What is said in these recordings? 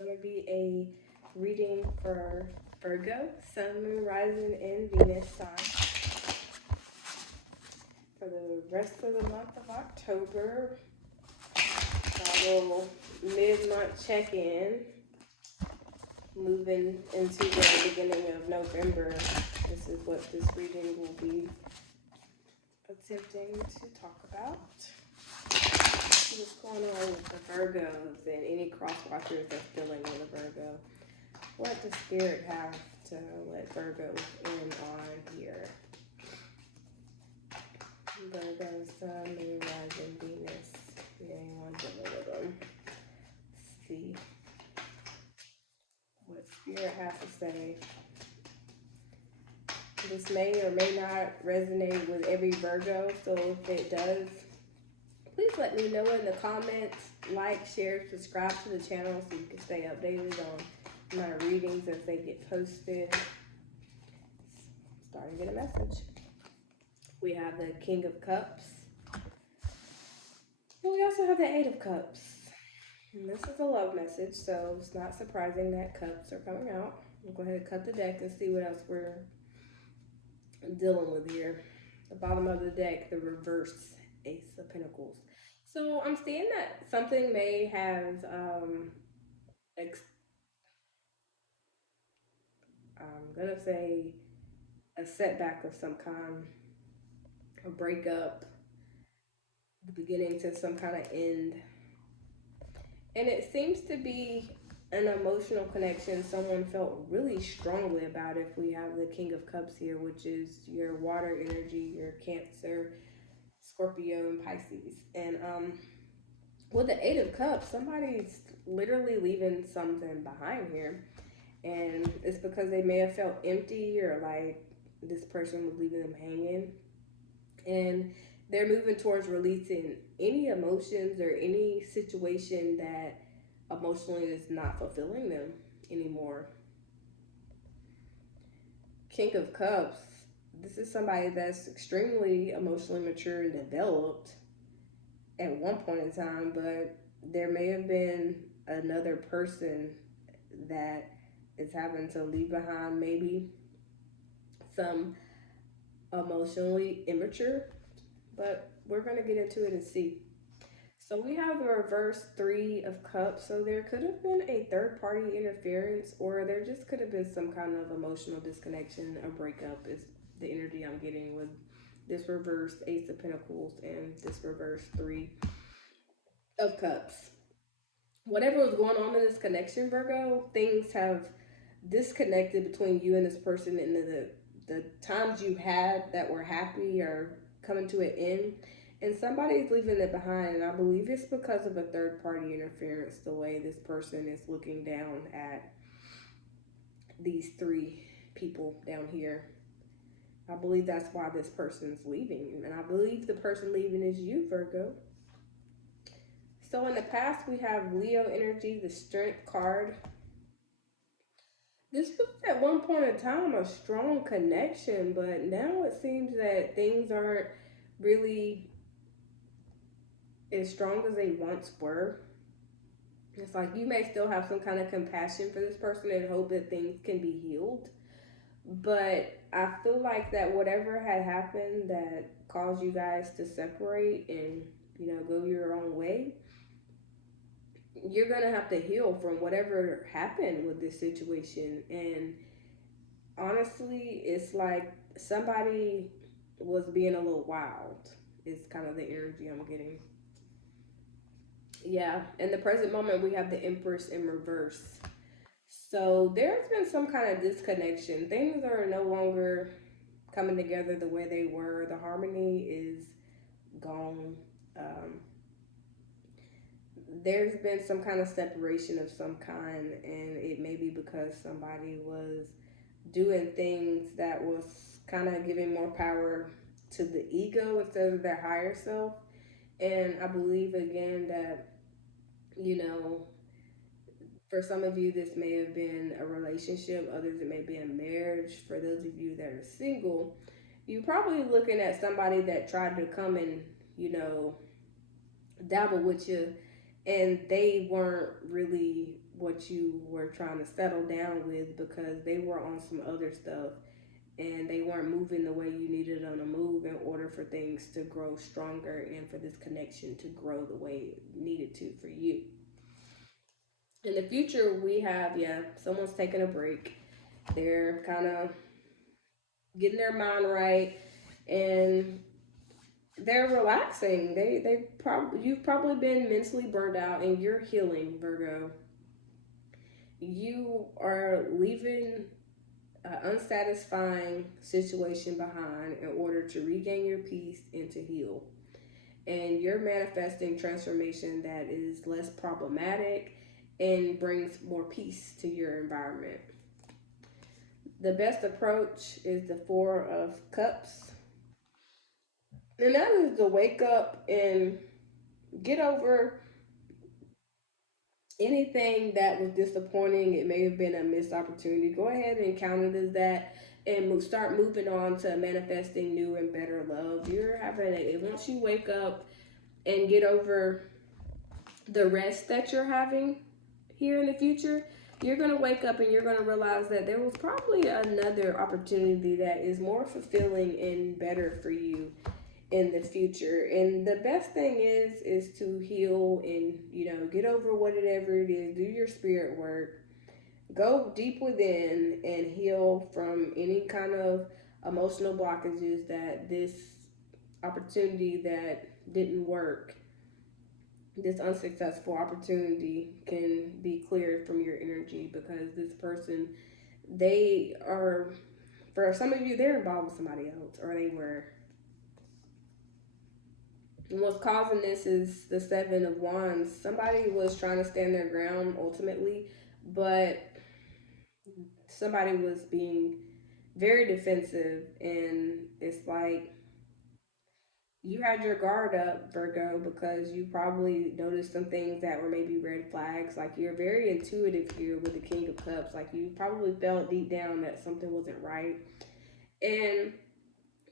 Going to be a reading for Virgo, Sun, Moon, Rising, and Venus sign for the rest of the month of October. A little mid-month check-in, moving into the beginning of November. This is what this reading will be attempting to talk about. What's going on with the Virgos and any cross watchers that's dealing with a Virgo? What does Spirit have to let Virgos in on here? Virgo, Sun, Moon, Rising, Venus. Anyone dealing with them? Let's see what Spirit has to say. This may or may not resonate with every Virgo, so if it does, please let me know in the comments. Like, share, subscribe to the channel so you can stay updated on my readings as they get posted. Starting to get a message. We have the King of Cups. And we also have the Eight of Cups. And this is a love message, so it's not surprising that cups are coming out. We'll go ahead and cut the deck and see what else we're dealing with here. The bottom of the deck, the reverse Ace of Pentacles. So I'm seeing that something may have I'm gonna say a setback of some kind, a breakup, the beginning to some kind of end. And it seems to be an emotional connection someone felt really strongly about if we have the King of Cups here, which is your water energy, your Cancer, Scorpio, and Pisces. And with the Eight of Cups, somebody's literally leaving something behind here. And it's because they may have felt empty or like this person was leaving them hanging. And they're moving towards releasing any emotions or any situation that emotionally is not fulfilling them anymore. King of Cups, this is somebody that's extremely emotionally mature and developed at one point in time, but there may have been another person that is having to leave behind maybe some emotionally immature, but we're going to get into it and see. So we have the reverse Three of Cups. So there could have been a third party interference, or there just could have been some kind of emotional disconnection, a breakup is the energy I'm getting with this reverse Ace of Pentacles and this reverse Three of Cups. Whatever was going on in this connection, Virgo, things have disconnected between you and this person, and the times you had that were happy are coming to an end, and somebody's leaving it behind. And I believe it's because of a third party interference, the way this person is looking down at these three people down here. I believe that's why this person's leaving, and I believe the person leaving is you, Virgo. So in the past, we have Leo energy, the Strength card. This was at one point in time a strong connection, but now it seems that things aren't really as strong as they once were. It's like you may still have some kind of compassion for this person and hope that things can be healed. But I feel like that whatever had happened that caused you guys to separate and, go your own way, you're going to have to heal from whatever happened with this situation. And honestly, it's like somebody was being a little wild, is kind of the energy I'm getting. Yeah, in the present moment, we have the Empress in reverse. So there's been some kind of disconnection. Things are no longer coming together the way they were. The harmony is gone. Um, there's been some kind of separation of some kind, and it may be because somebody was doing things that was kind of giving more power to the ego instead of their higher self. And I believe again that, you know, for some of you, this may have been a relationship, others, it may be a marriage. For those of you that are single, you're probably looking at somebody that tried to come and, dabble with you, and they weren't really what what you were trying to settle down with, because they were on some other stuff and they weren't moving the way you needed them to move in order for things to grow stronger and for this connection to grow the way it needed to for you. In the future, we have, yeah, someone's taking a break. They're kind of getting their mind right, and they're relaxing. They probably, you've probably been mentally burned out and you're healing, Virgo. You are leaving an unsatisfying situation behind in order to regain your peace and to heal. And you're manifesting transformation that is less problematic and brings more peace to your environment. The best approach is the Four of Cups. And that is to wake up and get over anything that was disappointing. It may have been a missed opportunity. Go ahead and count it as that, and start moving on to manifesting new and better love. You're having it. Once you wake up and get over the rest that you're having here in the future, you're going to wake up and you're going to realize that there was probably another opportunity that is more fulfilling and better for you in the future. And the best thing is to heal and, get over whatever it is. Do your spirit work. Go deep within and heal from any kind of emotional blockages that this opportunity that didn't work, this unsuccessful opportunity, can be cleared from your energy, because this person, they are, for some of you, they're involved with somebody else, or they were. And what's causing this is the Seven of Wands. Somebody was trying to stand their ground ultimately, but somebody was being very defensive, and it's like you had your guard up, Virgo, because you probably noticed some things that were maybe red flags. Like, you're very intuitive here with the King of Cups. Like, you probably felt deep down that something wasn't right. And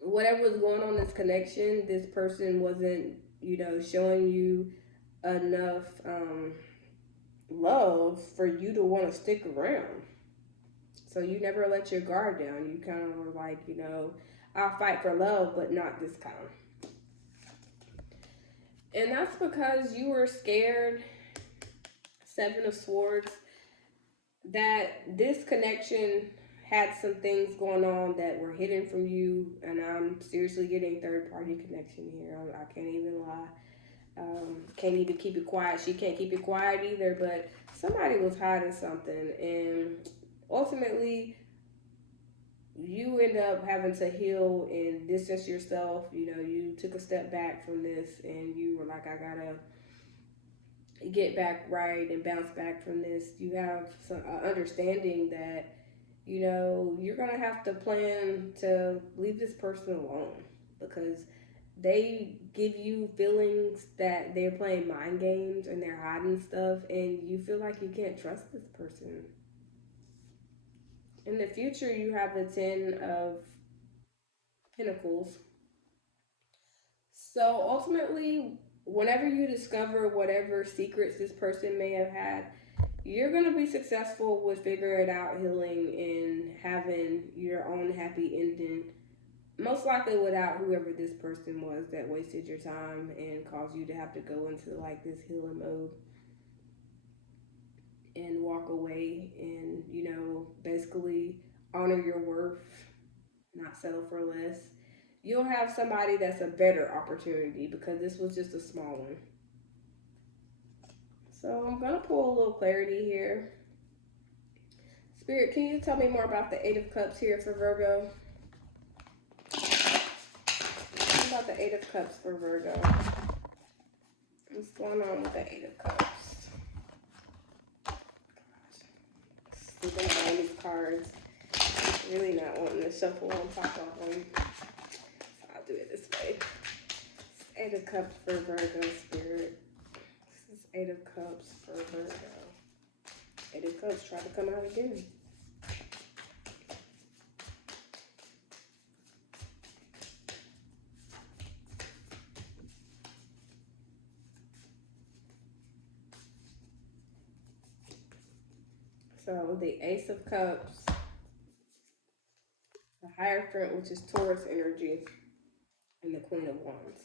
whatever was going on in this connection, this person wasn't, showing you enough love for you to want to stick around. So you never let your guard down. You kind of were like, I'll fight for love, but not this kind. And that's because you were scared, Seven of Swords, that this connection had some things going on that were hidden from you. And I'm seriously getting third party connection here. I can't even lie. Can't even keep it quiet. She can't keep it quiet either, but somebody was hiding something. And ultimately, you end up having to heal and distance yourself. You took a step back from this and you were like, I gotta get back right and bounce back from this. You have some understanding that, you're gonna have to plan to leave this person alone, because they give you feelings that they're playing mind games and they're hiding stuff, and you feel like you can't trust this person. In the future, you have the Ten of Pentacles. So ultimately, whenever you discover whatever secrets this person may have had, you're going to be successful with figuring it out, healing, and having your own happy ending. Most likely without whoever this person was that wasted your time and caused you to have to go into like this healing mode and walk away and, basically honor your worth, not settle for less. You'll have somebody that's a better opportunity, because this was just a small one. So I'm going to pull a little clarity here. Spirit, can you tell me more about the Eight of Cups here for Virgo? What about the Eight of Cups for Virgo? What's going on with the Eight of Cups? Sleeping on these cards. Really not wanting to shuffle on top of them. So I'll do it this way. Eight of Cups for Virgo, Spirit. This is Eight of Cups for Virgo. Eight of Cups, try to come out again. So the Ace of Cups, the Hierophant, which is Taurus energy, and the Queen of Wands.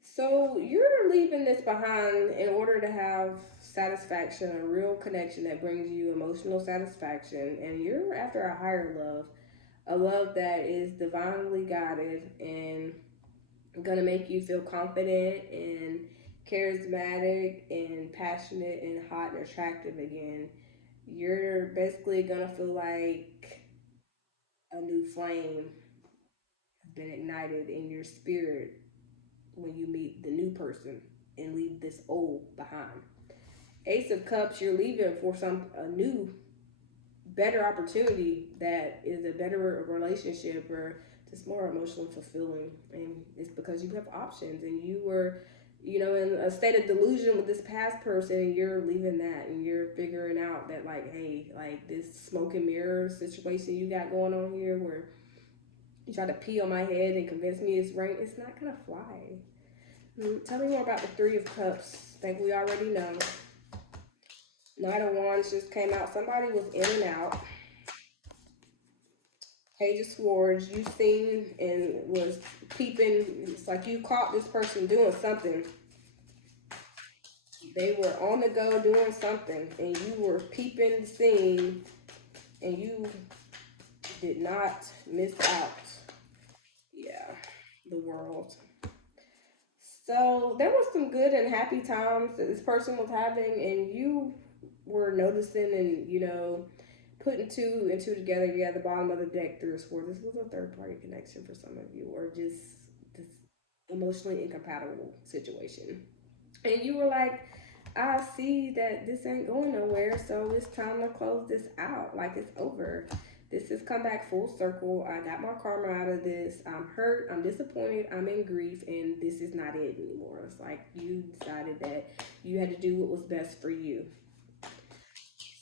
So you're leaving this behind in order to have satisfaction, a real connection that brings you emotional satisfaction, and you're after a higher love, a love that is divinely guided and gonna make you feel confident and charismatic and passionate and hot and attractive again. You're basically gonna feel like a new flame has been ignited in your spirit when you meet the new person and leave this old behind. Ace of Cups, you're leaving for some a new, better opportunity that is a better relationship or just more emotionally fulfilling. And it's because you have options and you were, in a state of delusion with this past person, and you're leaving that and you're figuring out that, like, hey, like this smoke and mirror situation you got going on here where you try to pee on my head and convince me it's rain, it's not gonna fly. Tell me more about the Three of Cups. I think we already know. Knight of Wands just came out. Somebody was in and out. Page of Swords, you seen and was peeping. It's like you caught this person doing something. They were on the go doing something, and you were peeping the scene, and you did not miss out. Yeah, the world. So there was some good and happy times that this person was having, and you were noticing and putting two and two together. You had the bottom of the deck through a sword. This was a third party connection for some of you, or just this emotionally incompatible situation. And you were like, I see that this ain't going nowhere, so it's time to close this out. Like, it's over. This has come back full circle. I got my karma out of this. I'm hurt. I'm disappointed. I'm in grief, and this is not it anymore. It's like you decided that you had to do what was best for you.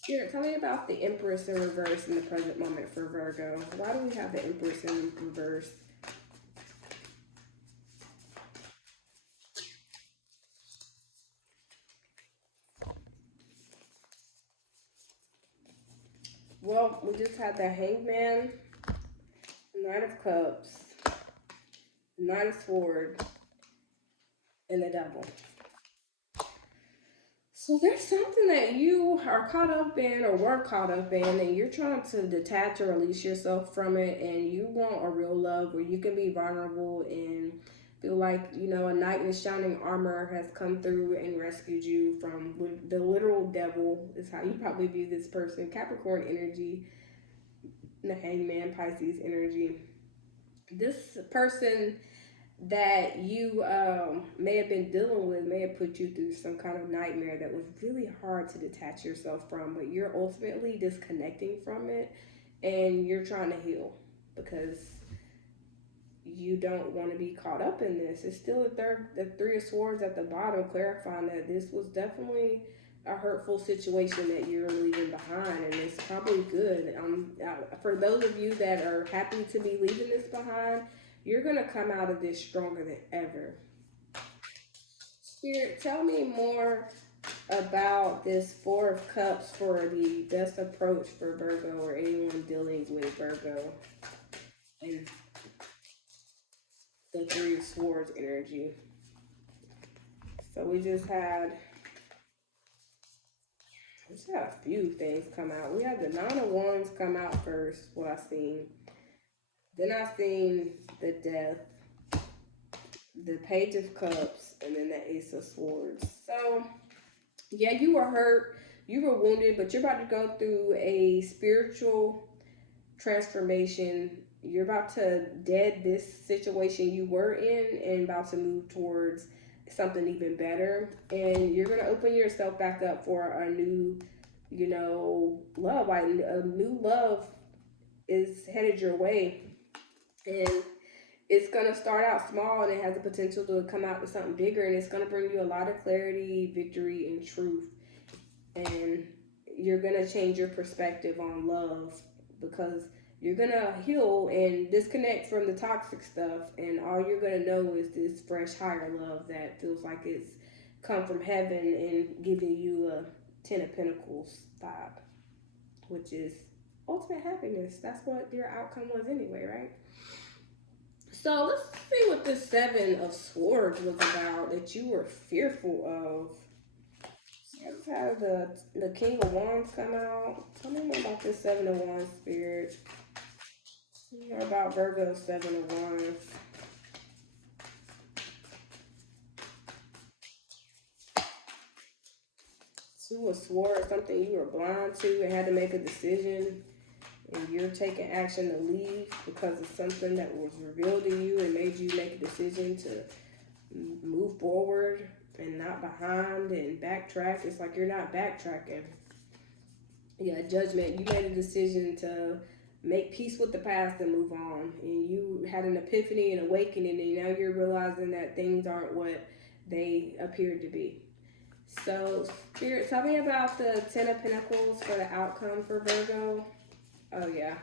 Spirit, tell me about the Empress in reverse in the present moment for Virgo. Why do we have the Empress in reverse? Well, we just had the Hangman, the Knight of Cups, the Knight of Swords, and the Devil. So there's something that you are caught up in or were caught up in, and you're trying to detach or release yourself from it, and you want a real love where you can be vulnerable and feel like, a knight in shining armor has come through and rescued you from the literal devil, is how you probably view this person. Capricorn energy, the Hangman, Pisces energy. This person that you may have been dealing with may have put you through some kind of nightmare that was really hard to detach yourself from, but you're ultimately disconnecting from it and you're trying to heal because you don't want to be caught up in this. It's still the Three of Swords at the bottom, clarifying that this was definitely a hurtful situation that you're leaving behind, and it's probably good. For those of you that are happy to be leaving this behind, you're gonna come out of this stronger than ever. Spirit, tell me more about this Four of Cups for the best approach for Virgo or anyone dealing with Virgo, and the Three of Swords energy. So we just had a few things come out. We had the Nine of Wands come out first, what I seen. Then I seen the Death, the Page of Cups, and then the Ace of Swords. So, yeah, you were hurt, you were wounded, but you're about to go through a spiritual transformation. You're about to dead this situation you were in and about to move towards something even better. And you're going to open yourself back up for a new, love. Like, a new love is headed your way. And it's going to start out small and it has the potential to come out to something bigger, and it's going to bring you a lot of clarity, victory, and truth. And you're going to change your perspective on love because you're going to heal and disconnect from the toxic stuff, and all you're going to know is this fresh higher love that feels like it's come from heaven and giving you a 10 of Pentacles vibe. which is ultimate happiness. That's what your outcome was anyway, right? So let's see what this Seven of Swords was about that you were fearful of. Let's have the King of Wands come out. Tell me more about this Seven of Wands, Spirit. More about Virgo Seven of Wands. Two of Swords, something you were blind to and had to make a decision, and you're taking action to leave because of something that was revealed to you and made you make a decision to move forward and not behind and backtrack. It's like you're not backtracking. Yeah, Judgment. You made a decision to make peace with the past and move on. And you had an epiphany and awakening, and now you're realizing that things aren't what they appeared to be. So, Spirit, tell me about the Ten of Pentacles for the outcome for Virgo. Oh, yeah.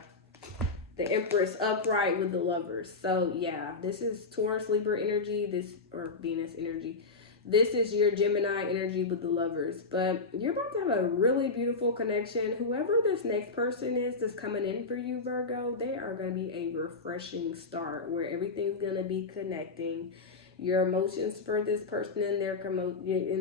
The Empress upright with the Lovers. So, yeah, this is Taurus, Libra energy, or Venus energy. This is your Gemini energy with the Lovers. But you're about to have a really beautiful connection. Whoever this next person is that's coming in for you, Virgo, they are going to be a refreshing start where everything's going to be connecting. Your emotions for this person and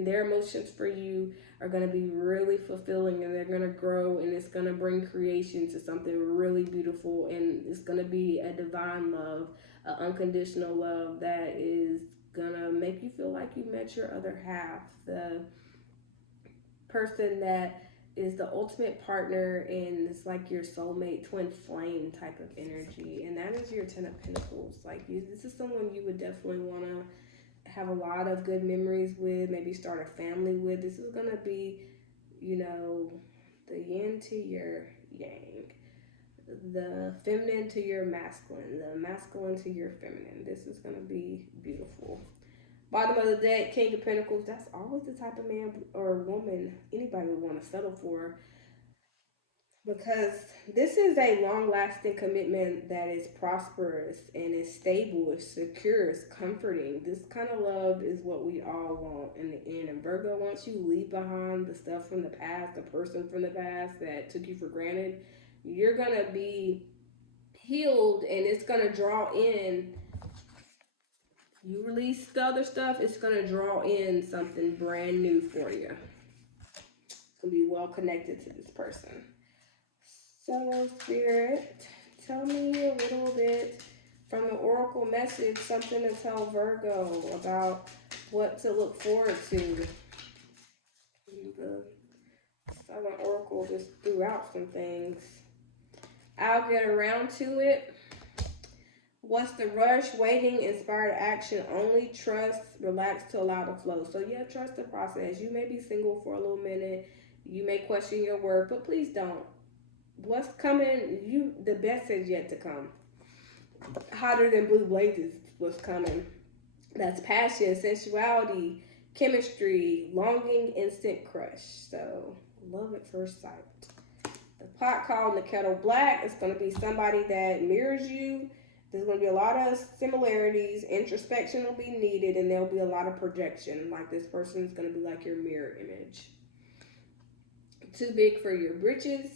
their emotions for you are going to be really fulfilling, and they're going to grow, and it's going to bring creation to something really beautiful, and it's going to be a divine love, an unconditional love that is going to make you feel like you met your other half, the person that is the ultimate partner, and it's like your soulmate, twin flame type of energy. And that is your Ten of Pentacles. This is someone you would definitely want to have a lot of good memories with, maybe start a family with. This is going to be, the yin to your yang, the feminine to your masculine, the masculine to your feminine. This is going to be beautiful. Bottom of the deck, King of Pentacles. That's always the type of man or woman anybody would want to settle for, because this is a long-lasting commitment that is prosperous and is stable, is secure, is comforting. This kind of love is what we all want in the end. And Virgo, once you leave behind the stuff from the past, the person from the past that took you for granted, you're going to be healed, and it's going to draw in. You release the other stuff, it's going to draw in something brand new for you. It's going to be well connected to this person. So, Spirit, tell me a little bit from the Oracle message, something to tell Virgo about what to look forward to. The Southern Oracle just threw out some things. I'll get around to it. What's the rush? Waiting, inspired action only. Trust, relax to allow the flow. So yeah, trust the process. You may be single for a little minute. You may question your worth, but please don't. What's coming? The best is yet to come. Hotter than blue blazes was coming. That's passion, sensuality, chemistry, longing, instant crush. So love at first sight. The pot calling the kettle black. It's going to be somebody that mirrors you. There's going to be a lot of similarities. Introspection will be needed, and there'll be a lot of projection. Like this person is going to be like your mirror image. Too big for your britches.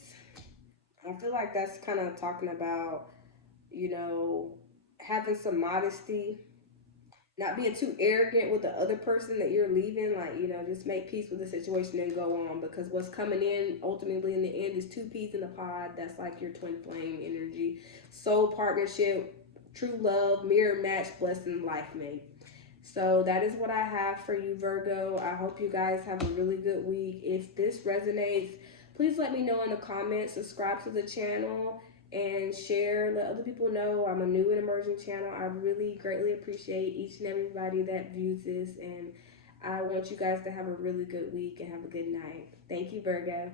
I feel like that's kind of talking about, having some modesty, not being too arrogant with the other person that you're leaving. Just make peace with the situation and go on, because what's coming in ultimately in the end is two peas in a pod. That's like your twin flame energy, soul partnership, true love, mirror match, blessing, life mate. So that is what I have for you, Virgo. I hope you guys have a really good week. If this resonates, please let me know in the comments. Subscribe to the channel and share. Let other people know I'm a new and emerging channel. I really greatly appreciate each and everybody that views this. And I want you guys to have a really good week and have a good night. Thank you, Virgo.